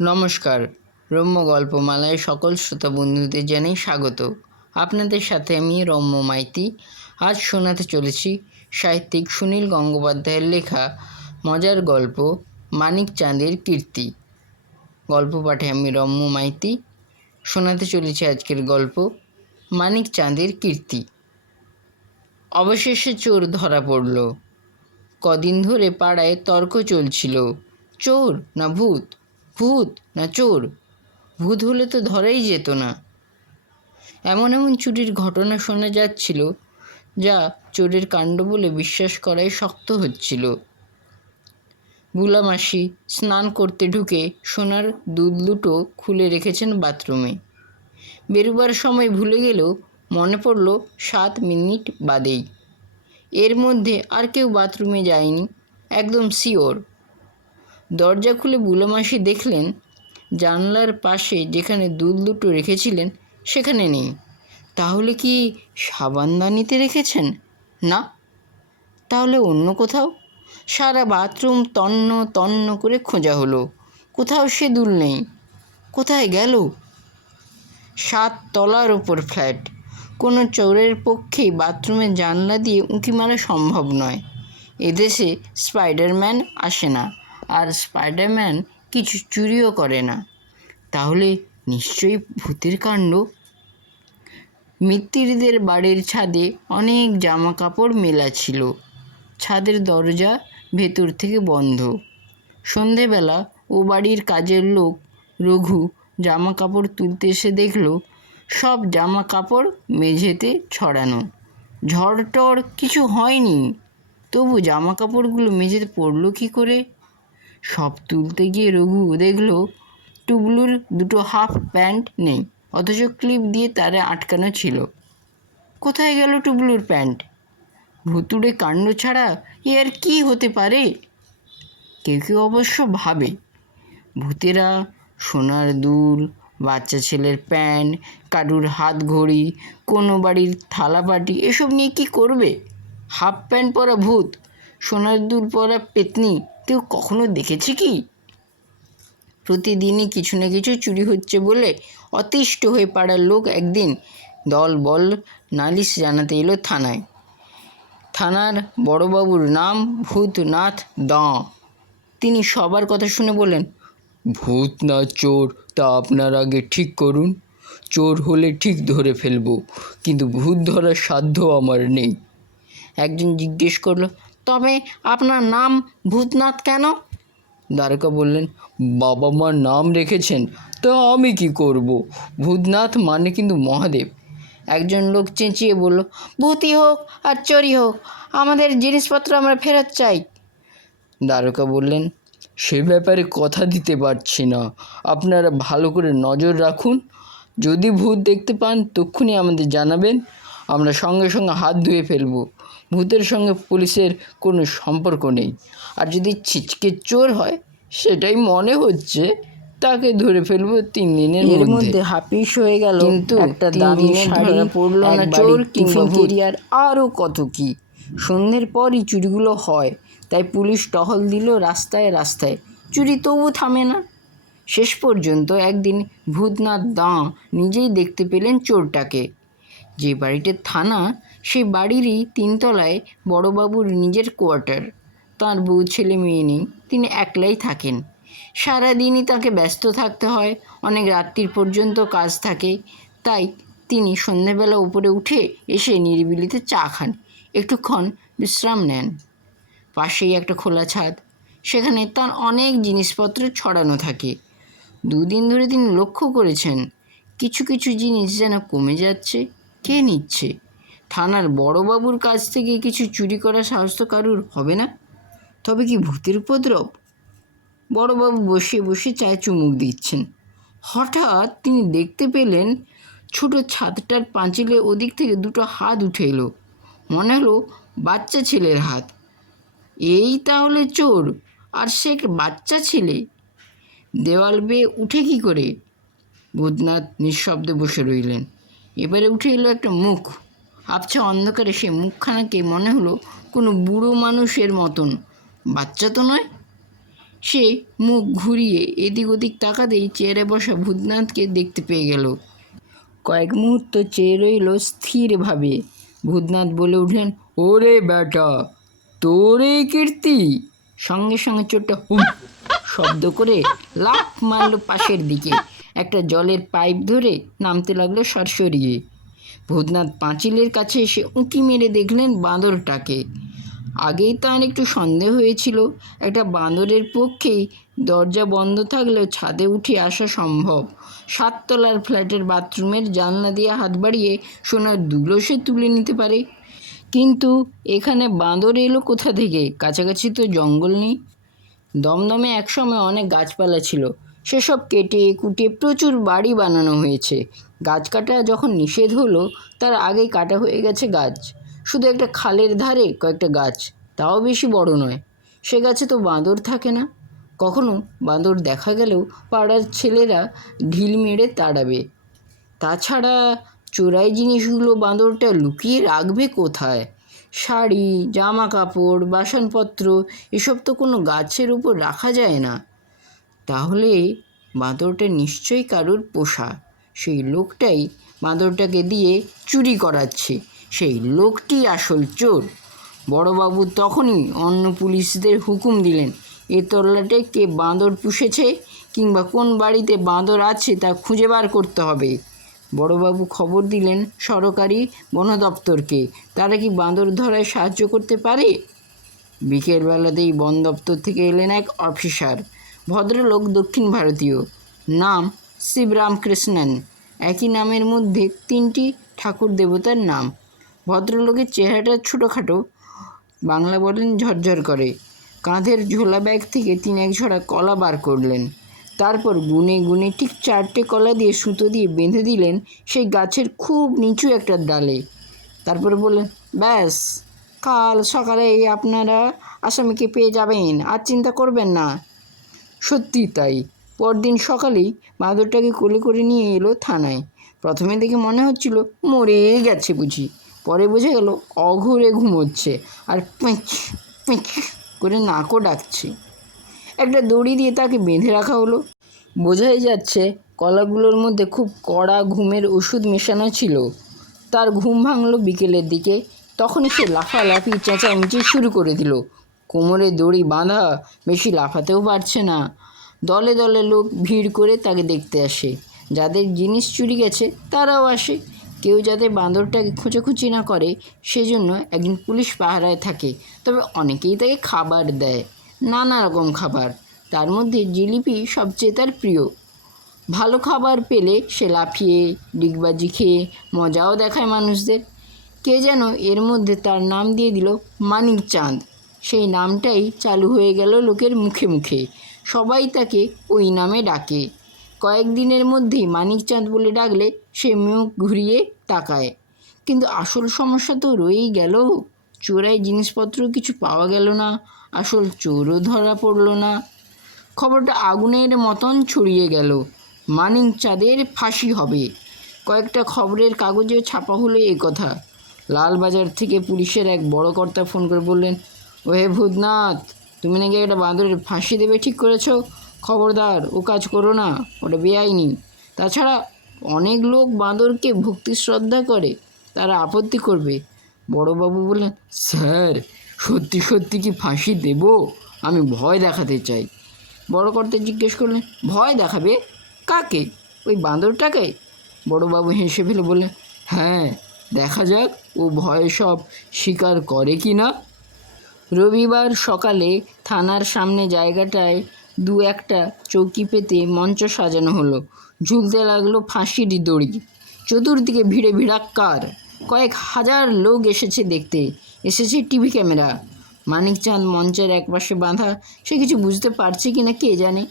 নমস্কার, রম্য গল্পমালায় সকল শ্রোতা বন্ধুদের জানাই স্বাগত। আপনাদের সাথে আমি রম্য মাইতি। আজ শোনাতে চলেছি সাহিত্যিক সুনীল গঙ্গোপাধ্যায়ের লেখা মজার গল্প মানিক চাঁদের কীর্তি। গল্প পাঠে আমি রম্য মাইতি। শোনাতে চলেছি আজকের গল্প মানিক চাঁদের কীর্তি। অবশেষে চোর ধরা পড়ল। কদিন ধরে পাড়ায় তর্ক চলছিল। চোর না ভূত? ভূত না চোর? ভূত হলে তো ধরাই যেত না। এমন এমন চুরির ঘটনা শোনা যাচ্ছিল, যা চোরের কাণ্ড বলে বিশ্বাস করাই শক্ত হচ্ছিল। বুলামাসি স্নান করতে ঢুকে সোনার দুধ লুটো খুলে রেখেছেন বাথরুমে। বেরোবার সময় ভুলে গেলেও মনে পড়ল সাত মিনিট বাদেই। এর মধ্যে আর কেউ বাথরুমে যায়নি, একদম শিওর। দরজা খুলে বুলোমাসি দেখলেন জানলার পাশে যেখানে দুধ দুটো রেখেছিলেন সেখানে নেই। তাহলে কি সাবানদানিতে রেখেছেন? না। তাহলে অন্য কোথাও? সারা বাথরুম তন্ন তন্ন করে খোঁজা হলো। কোথাও সে দুল নেই। কোথায় গেল? সাত তলার ওপর ফ্ল্যাট। কোনো চোরের পক্ষেই বাথরুমের জানলা দিয়ে উঁকি মারা সম্ভব নয়। এদেশে স্পাইডারম্যান আসে না। আর স্পাইডারম্যান কিছু চুরিও করে না। তাহলে নিশ্চয়ই ভূতের কাণ্ড? মিত্তিরদের বাড়ির ছাদে অনেক জামা কাপড় মেলা ছিল। ছাদের দরজা ভেতর থেকে বন্ধ। সন্ধেবেলা ও বাড়ির কাজের লোক রঘু জামা কাপড় তুলতে এসে দেখল, সব জামা কাপড় মেঝেতে ছড়ানো। ঝড় টড় কিছু হয়নি। তবু জামা কাপড়গুলো মেঝেতে পড়ল কী করে? সব তুলতে গিয়ে রঘু দেখল টুবলুর দুটো হাফ প্যান্ট নেই, অথচ ক্লিপ দিয়ে তারে আটকানো ছিল। কোথায় গেল টুবলুর প্যান্ট? ভুতুড়ে কাণ্ড ছাড়া এ আর কী হতে পারে? কেউ কেউ অবশ্য ভাবে। ভূতেরা, সোনার দুল, বাচ্চা ছেলের প্যান্ট, কারুর হাত ঘড়ি, কোনো বাড়ির থালাপাটি এসব নিয়ে কি করবে? হাফ প্যান্ট পরা ভূত, সোনার দুল পরা পেতনি কেউ কখনো দেখেছি কি? প্রতিদিনই কিছু না কিছু চুরি হচ্ছে বলে অতিষ্ঠ হয়ে পাড়ার লোক একদিন দল বল নালিশ জানাতে এলো থানায়। থানার বড়বাবুর নাম ভূতনাথ দাঁ। তিনি সবার কথা শুনে বলেন ভূত না চোর, তা আপনার আগে ঠিক করুন। চোর হলে ঠিক ধরে ফেলব, কিন্তু ভূত ধরার সাধ্য আমার নেই। একজন জিজ্ঞেস করল তবে আপনার নাম ভূতনাথ কেন? দ্বারকা বললেন বাবা মার নাম রেখেছেন তা আমি কি করব? ভূতনাথ মানে কিন্তু মহাদেব। একজন লোক চেঁচিয়ে বলল ভূতি হোক আর চোরই হোক আমাদের জিনিসপত্র আমরা ফেরত চাই। দ্বারকা বললেন সে ব্যাপারে কথা দিতে পারছি না। আপনারা ভালো করে নজর রাখুন। যদি ভূত দেখতে পান তক্ষুনি আমাদের জানাবেন। আমরা সঙ্গে সঙ্গে হাত ধুয়ে ফেলব। ভূতের সঙ্গে পুলিশের কোনো সম্পর্ক নেই। আর যদি ছিচকে চোর হয় সেটাই মনে হচ্ছে তাকে ধরে ফেলব তিন দিনের মধ্যে। হাপিস হয়ে গেল। কিন্তু একটা দামি শাড়ি পড়ল না চোর কিংবা। কেরিয়ার আরও কত কি? সন্ধ্যের পরই চুরিগুলো হয় তাই পুলিশ টহল দিল রাস্তায় রাস্তায়। চুরি তবু থামে না। শেষ পর্যন্ত একদিন ভূতনাথ দাঁ নিজেই দেখতে পেলেন চোরটাকে। যে বাড়িতে থানা সেই বাড়িরই তিনতলায় বড়বাবুর নিজের কোয়ার্টার। তার বউ, ছেলে, মেয়ে নেই, তিনি একলাই থাকেন। সারাদিনই তাকে ব্যস্ত থাকতে হয়, অনেক রাত্রির পর্যন্ত কাজ থাকে। তাই তিনি সন্ধেবেলা উপরে উঠে এসে নিরিবিলিতে চা খান, একটুক্ষণ বিশ্রাম নেন। পাশেই একটা খোলা ছাদ, সেখানে তার অনেক জিনিসপত্র ছড়ানো থাকে। দুদিন ধরে তিনি লক্ষ্য করেছেন, কিছু কিছু জিনিস যেন কমে যাচ্ছে। কে নিচ্ছে? থানার বড়বাবুর কাছ থেকে কিছু চুরি করার সাহস তো কারুর? হবে না? তবে কি ভূতের উপদ্রব? বড়বাবু বসে বসে চায়ে চুমুক দিচ্ছেন। হঠাৎ তিনি দেখতে পেলেন ছোট ছাদটার পাঁচিলে ওদিক থেকে দুটো হাত উঠে এলো। মনে হলো বাচ্চা ছেলের হাত। এই তাহলে চোর, আর সে বাচ্চা ছেলে। দেওয়াল বেয়ে উঠে কি করে? ভূতনাথ নিঃশব্দে বসে রইলেন। এবারে উঠে এলো একটা মুখ। আবছা অন্ধকারে সে মুখখানাকে মনে হলো কোনো বুড়ো মানুষের মতন। বাচ্চা তো নয়। সে মুখ ঘুরিয়ে এদিক ওদিক তাকাতেই চেয়ারে বসা ভূতনাথকে দেখতে পেয়ে গেল। কয়েক মুহূর্ত চেয়ে রইল স্থিরভাবে। ভূতনাথ বলে উঠলেন, ওরে বেটা তোরে কীর্তি? সঙ্গে সঙ্গে চোটটা হুম শব্দ করে লাফ মারল পাশের দিকে। একটা জলের পাইপ ধরে নামতে লাগল সরসরিয়ে ভূতনাথ পাঁচিলের কাছে এসে উঁকি মেরে দেখলেন বাঁদরটাকে। আগেই তার একটু সন্দেহ হয়েছিল, একটা বাঁদরের পক্ষেই দরজা বন্ধ থাকলেও ছাদে উঠে আসা সম্ভব। সাততলার ফ্ল্যাটের বাথরুমের জানলা দিয়ে হাত বাড়িয়ে সোনার দুলো সে তুলে নিতে পারে। কিন্তু এখানে বাঁদর এলো কোথা থেকে? কাছাকাছি তো জঙ্গল নেই। দমদমে একসময় অনেক গাছপালা ছিল। সেসব কেটে কুটে প্রচুর বাড়ি বানানো হয়েছে। গাছ কাটা যখন নিষেধ হলো, তার আগেই কাটা হয়ে গেছে গাছ। শুধু একটা খালের ধারে কয়েকটা গাছ, তাও বেশি বড় নয়। সে গাছে তো বাঁদর থাকে না। কখনো বাঁদর দেখা গেলেও পাড়ার ছেলেরা ঢিল মেরে তাড়াবে। তাছাড়া চোরাই জিনিসগুলো বাঁদরটা লুকিয়ে রাখবে কোথায়? শাড়ি জামা কাপড় বাসনপত্র, এসব তো কোনো গাছের উপর রাখা যায় না। তাহলে বাঁদরটা নিশ্চয়ই কারুর পোষা। সেই লোকটাই বাঁদরটাকে দিয়ে চুরি করাচ্ছে। সেই লোকটি আসল চোর। বড়বাবু তখনই অন্য পুলিশদের হুকুম দিলেন, এ তল্লাটে কে বাঁদর পুষেছে কিংবা কোন বাড়িতে বাঁদর আছে তা খুঁজে বার করতে হবে? বড়বাবু খবর দিলেন সরকারি বন দপ্তরকে। তারা কি বাঁদর ধরায় সাহায্য করতে পারে? বিকেলবেলাতেই বন দপ্তর থেকে এলেন এক অফিসার। ভদ্রলোক দক্ষিণ ভারতীয়। নাম শিবরামকৃষ্ণন। একই নামের মধ্যে তিনটি ঠাকুর দেবতার নাম। ভদ্রলোকের চেহারাটা ছোটোখাটো। বাংলা বলেন ঝরঝর করে। কাঁধের ঝোলা ব্যাগ থেকে তিনি এক ঝোড়া কলা বার করলেন। তারপর গুনে গুনে ঠিক চারটে কলা দিয়ে সুতো দিয়ে বেঁধে দিলেন সেই গাছের খুব নিচু একটা ডালে। তারপরে বললেন, ব্যাস, কাল সকালে আপনারা আসামিকে পেয়ে যাবেন। আর চিন্তা করবেন না। সত্যি তাই। পরদিন সকালেই বাঁদরটাকে কোলে করে নিয়ে এলো থানায়। প্রথমে দেখে মনে হচ্ছিল মরে গেছে বুঝি। পরে বোঝা গেল অঘরে ঘুমোচ্ছে আর পেঁচ পেঁচ করে নাকও ডাকছে। একটা দড়ি দিয়ে তাকে বেঁধে রাখা হলো। বোঝাই যাচ্ছে কলাগুলোর মধ্যে খুব কড়া ঘুমের ওষুধ মেশানো ছিল। তার ঘুম ভাঙলো বিকেলের দিকে। তখনই সে লাফালাফি, চেঁচামেচি শুরু করে দিল। কোমরে দড়ি বাঁধা বেশি লাফাতেও পারছে না। দলে দলে লোক ভিড় করে তাকে দেখতে আসে। যাদের জিনিস চুরি গেছে, তারাও আসে। কেউ যাতে বাঁদরটাকে খোঁচাখুচি না করে, সেজন্য একজন পুলিশ পাহারায় থাকে। তবে অনেকেই তাকে খাবার দেয়, নানা রকম খাবার। তার মধ্যে জিলিপি সবচেয়ে তার প্রিয়। ভালো খাবার পেলে সে লাফিয়ে, ডিগবাজি খেয়ে মজাও দেখায় মানুষদের। কে যেন এর মধ্যে তার নাম দিয়ে দিল মানিক চাঁদ সেই নামটাই চালু হয়ে গেল লোকের মুখে মুখে। সবাই তাকে ওই নামে ডাকে। কয়েকদিনের মধ্যেই মানিক চাঁদ বলে ডাকলে সে মুখ ঘুরিয়ে তাকায়। কিন্তু আসল সমস্যা তো রয়েই গেল। চোরাই জিনিসপত্র কিছু পাওয়া গেল না, আসল চোরও ধরা পড়ল না। খবরটা আগুনের মতন ছড়িয়ে গেল। মানিক চাঁদের ফাঁসি হবে। কয়েকটা খবরের কাগজে ছাপা হলো এ কথা। লালবাজার থেকে পুলিশের এক বড় কর্তা ফোন করে বললেন ও হে ভূতনাথ, তুমি নাকি একটা বাঁদরের ফাঁসি দেবে ঠিক করেছ? খবরদার, ও কাজ করো না, ওটা বেআইনি। তাছাড়া অনেক লোক বাঁদরকে ভক্তি শ্রদ্ধা করে, তারা আপত্তি করবে। বড়বাবু বললেন, স্যার, সত্যি সত্যি কি ফাঁসি দেব? আমি ভয় দেখাতে চাই। বড় কর্তা জিজ্ঞেস করলেন, ভয় দেখাবে? কাকে? ওই বাঁদরটাকে? বড়বাবু হেসে ফেলে বললেন হ্যাঁ দেখা যাক, ও ভয় সব স্বীকার করে কি না? রবিবার সকালে থানার সামনে জায়গাটায় দু একটা চৌকি পেতে মঞ্চ সাজানো হলো। ঝুলতে লাগল ফাঁসির দড়ি। চতুর্দিকে ভিড়ে ভিড়াক্কার। কয়েক হাজার লোক এসেছে দেখতে। এসেছে টিভি ক্যামেরা। মানিকচাঁদ মঞ্চের একপাশে বাঁধা। সে কিছু বুঝতে পারছে কি না কে জানে?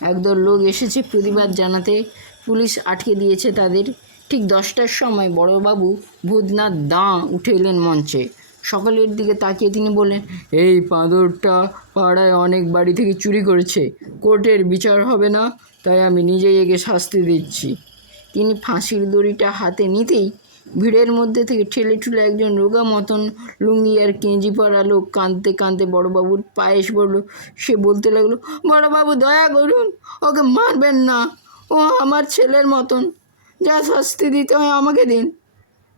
একদল লোক এসেছে প্রতিবাদ জানাতে। পুলিশ আটকে দিয়েছে তাদের। ঠিক দশটার সময় বড়বাবু ভূতনাথ দাঁ উঠে এলেন মঞ্চে। সকালের দিকে তাকিয়ে তিনি বলেন এই পাঁদরটা পাড়ায় অনেক বাড়ি থেকে চুরি করেছে। কোর্টের বিচার হবে না, তাই আমি নিজেই একে শাস্তি দিচ্ছি। তিনি ফাঁসির দড়িটা হাতে নিতেই ভিড়ের মধ্যে থেকে ঠেলে ঠুলে একজন রোগা মতন লুঙ্গি আর কেঁজি পরা লোক কাঁদতে কাঁদতে বড়বাবুর পায়ে এসে পড়ল সে বলতে লাগল বড়বাবু দয়া করুন, ওকে মারবেন না। ও আমার ছেলের মতন। যা শাস্তি দিতে হয় আমাকে দিন।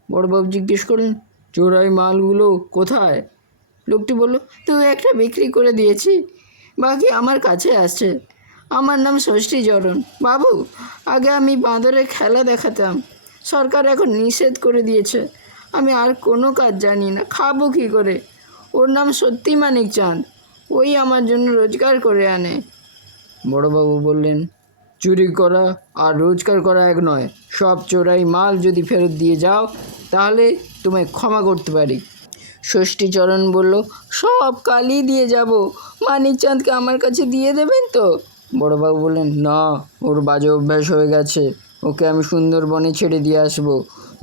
বড়বাবু জিজ্ঞেস করলেন চোরাই মালগুলো কোথায়? লোকটি বলল তুই একটা বিক্রি করে দিয়েছি। বাকি আমার কাছে আসছে আমার নাম ষষ্ঠী চরণ বাবু, আগে আমি বাঁদরে খেলা দেখাতাম। সরকার এখন নিষেধ করে দিয়েছে। আমি আর কোনো কাজ জানি না। খাব কী করে? ওর নাম সত্যি মানিক চাঁদ। ওই আমার জন্য রোজগার করে আনে। বড়বাবু বললেন, চুরি করা আর রোজগার করা এক নয়। সব চোরাই মাল যদি ফেরত দিয়ে যাও, তাহলে তোমায় ক্ষমা করতে পারি। ষষ্ঠীচরণ বলল, সব কালই দিয়ে যাব। মানিকচাঁদকে আমার কাছে দিয়ে দেবেন তো? বড়বাবু বললেন, না, ওর বাজে অভ্যাস হয়ে গেছে। ওকে আমি সুন্দরবনে ছেড়ে দিয়ে আসব।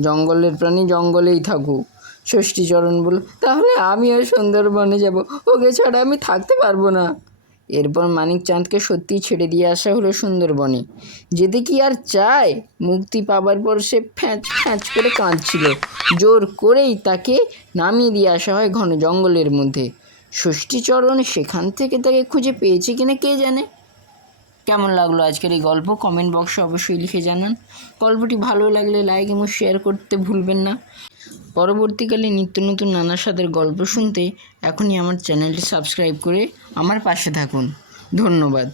জঙ্গলের প্রাণী জঙ্গলেই থাকুক। ষষ্ঠীচরণ বলল, তাহলে আমি আমিও সুন্দরবনে যাব। ওকে ছাড়া আমি থাকতে পারব না। এরপর মানিকচাঁদকে সত্যি ছেড়ে দিয়ে আসা হলো সুন্দরবনে। যেতে কি আর চায়? মুক্তি পাবার পর সে ফ্যাঁচ ফ্যাঁচ করে কাঁদছিল। জোর করেই তাকে নামিয়ে দিয়ে আসা হয় ঘন জঙ্গলের মধ্যে। ষষ্ঠীচরণ সেখান থেকে তাকে খুঁজে পেয়েছে কিনা কে জানে? কেমন লাগল আজকের এই গল্প? কমেন্ট বক্সে অবশ্যই লিখে জানান। গল্পটি ভালো লাগলে লাইক এবং শেয়ার করতে ভুলবেন না। পরবর্তীকালে নিত্য নতুন নানা স্বাদের গল্প শুনতে এখনই আমার চ্যানেলটি সাবস্ক্রাইব করে আমার পাশে থাকুন। ধন্যবাদ।